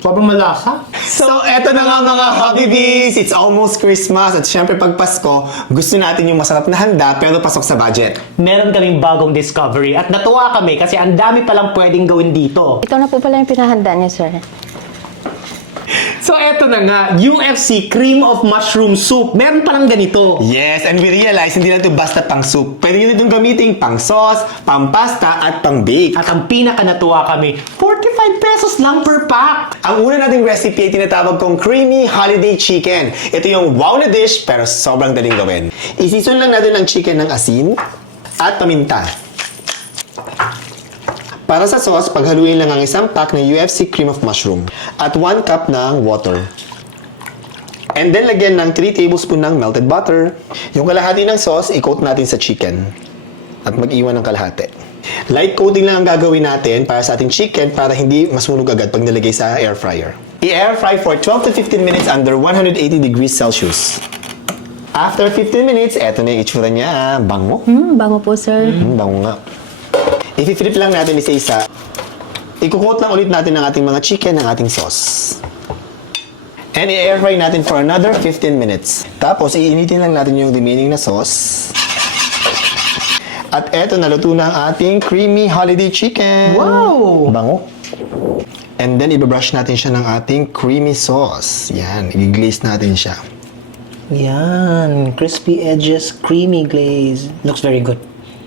Sobrang malasa. So, eto na nga mga Habibies! It's almost Christmas at syempre pag Pasko, gusto natin yung masarap na handa pero pasok sa budget. Meron kaming bagong discovery at natuwa kami kasi ang dami palang pwedeng gawin dito. Ito na po pala yung pinahanda niya, sir. So eto na nga, UFC Cream of Mushroom Soup. Meron palang ganito. Yes, and we realize hindi lang ito basta pang soup. Pwede nyo itong gamitin pang sauce, pang pasta, at pang bake. At ang pinaka natuwa kami, 45 pesos lang per pack. Ang una nating recipe ay tinatawag kong Creamy Holiday Chicken. Ito yung wow na dish pero sobrang daling gawin. Isison lang natin ang chicken ng asin at paminta. Para sa sauce, paghaluin lang ang isang pack ng UFC Cream of Mushroom at 1 cup ng water. And then lagyan ng 3 tablespoon ng melted butter. Yung kalahati ng sauce, i-coat natin sa chicken at mag-iwan ng kalahati. Light coating lang ang gagawin natin para sa ating chicken para hindi masunog agad pag nilagay sa air fryer. I-air fry for 12 to 15 minutes under 180 degrees Celsius. After 15 minutes, eto na yung itsura niya. Bango. Bango po, sir. Bango nga. I-flip lang natin isa-isa. I-coat lang ulit natin ang ating mga chicken ng ating sauce. And i-air fry natin for another 15 minutes. Tapos, iinitin lang natin yung remaining na sauce. At eto, naluto na ang ating creamy holiday chicken. Wow! Bango. And then, ibabrush natin siya ng ating creamy sauce. Yan, i-glaze natin siya. Yan, crispy edges, creamy glaze. Looks very good.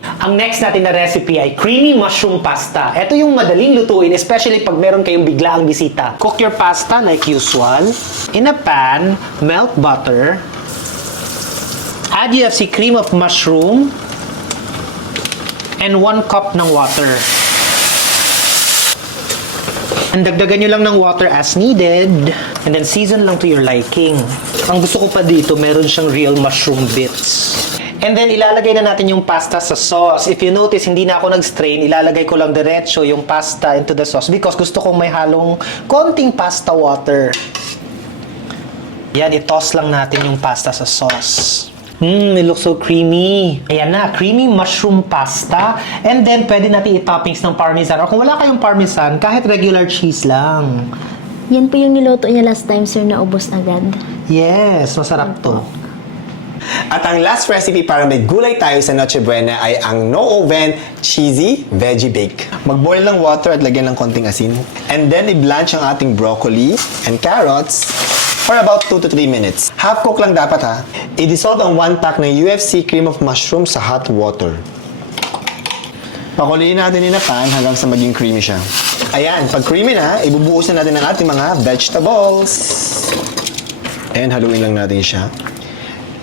Ang next natin na recipe ay creamy mushroom pasta. Ito yung madaling lutuin, especially pag meron kayong biglaang bisita. Cook your pasta like usual. In a pan, melt butter. Add UFC cream of mushroom. And 1 cup ng water. And dagdagan nyo lang ng water as needed. And then season lang to your liking. Ang gusto ko pa dito, meron siyang real mushroom bits. And then ilalagay na natin yung pasta sa sauce. If you notice, hindi na ako nag-strain. Ilalagay ko lang diretso yung pasta into the sauce because gusto kong may halong konting pasta water. Yan, i-toss lang natin yung pasta sa sauce. It looks so creamy. Ayan na, creamy mushroom pasta. And then, pwede natin i-toppings ng parmesan. Or kung wala kayong parmesan, kahit regular cheese lang. Yan po yung niloto niya last time, sir, na ubos agad. Yes, masarap to. At ang last recipe para may gulay tayo sa Noche Buena ay ang no-oven cheesy veggie bake. Mag-boil ng water at lagyan ng konting asin. And then i-blanch ang ating broccoli and carrots for about 2 to 3 minutes. Half cook lang dapat ha. I-dissolve ang 1 pack ng UFC cream of mushroom sa hot water. Pakuliin natin in a pan hanggang sa maging creamy siya. Ayan, pag creamy na, ibubuhos na natin ang ating mga vegetables. And haluin lang natin siya.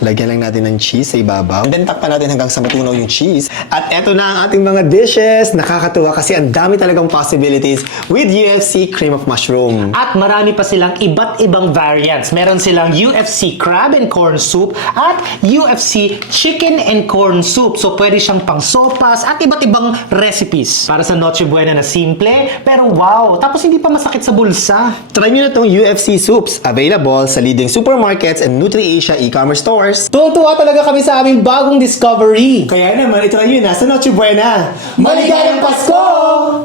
Lagyan lang natin ng cheese sa ibabaw. And then takpan natin hanggang sa matunaw yung cheese. At eto na ang ating mga dishes. Nakakatuwa kasi ang dami talagang possibilities with UFC cream of mushroom. At marami pa silang iba't ibang variants. Meron silang UFC crab and corn soup at UFC chicken and corn soup. So pwede siyang pang sopas at iba't ibang recipes. Para sa Noche Buena na simple, pero wow! Tapos hindi pa masakit sa bulsa. Try nyo na itong UFC soups. Available sa leading supermarkets and Nutri-Asia e-commerce stores. Tuwa talaga kami sa aming bagong discovery. Kaya naman, itry nyo na sa Noche Buena. Maligayang Pasko!